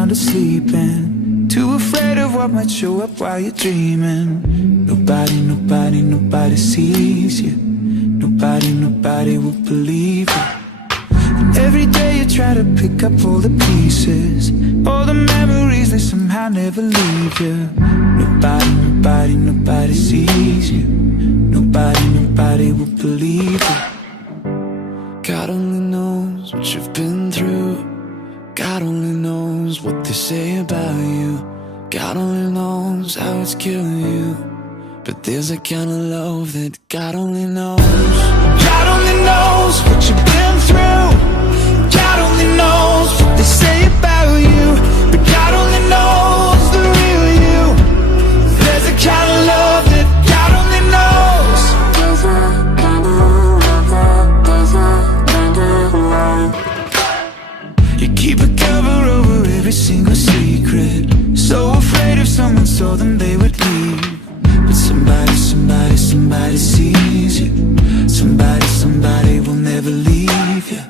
sound asleep and too afraid of what might show up while you're dreaming. Nobody, nobody, nobody sees you. Nobody, nobody will believe you. And every day you try to pick up all the pieces, all the memories, they somehow never leave you. Nobody, nobody, nobody sees you. Nobody, nobody will believe you. God only knows what you've been through. God only knows what they say about you. God only knows how it's killing you. But there's a kind of love that God only knows. God only knows what you've been through. God only knows what they say about you. But God only knows the real you. There's a kind of love that God only knows. There's a kind of love, there's a kind of love. You keep a cover over every single secret, so afraid if someone saw them they would leave. But somebody, somebody, somebody sees you. Somebody, somebody will never leave you.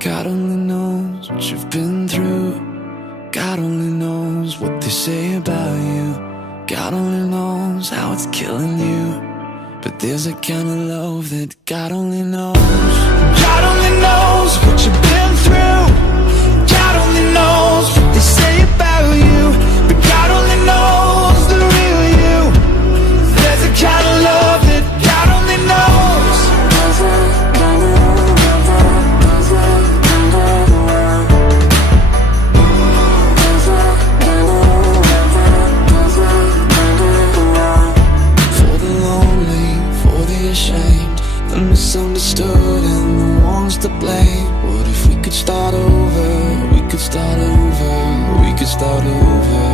God only knows what you've been through. God only knows what they say about you. God only knows how it's killing you. But there's a kind of love that God only knows. God only knows what you've been through. God only knows what they say about you. But God only knows the real you. There's a kind of love that God only knows. There's a kind of love, there's a kind of love. There's a kind of love, there's a kind of love. For the lonely, for the ashamed, the misunderstood and the ones to blame. What if we could start over? We could start over. We could start over.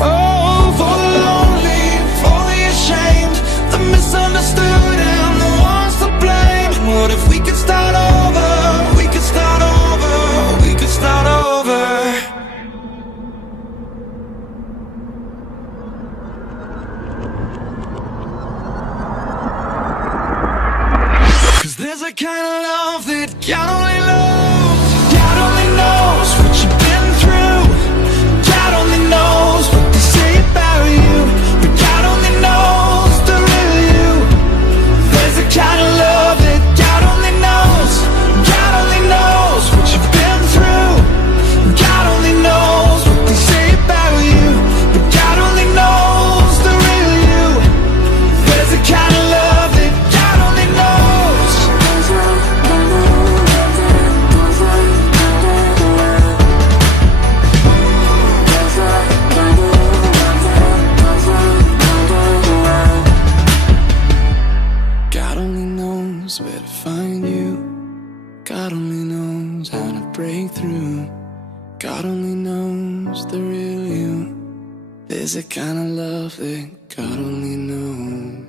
Oh, for the lonely, for the ashamed, the misunderstood and the ones to blame. What if we could start over? We could start over. We could start over. There's a kind of love that God only knows. God only knows what you've been through. God only knows what they say about you. But God only knows the real you. There's a kind of love that God only knows. God only knows what you've been through. God only knows what they say about you. But God only knows the real you. There's a kind of love that God only knows. God only knows where to find you. God only knows how to break through. God only knows the real you. There's a kind of love that God only knows.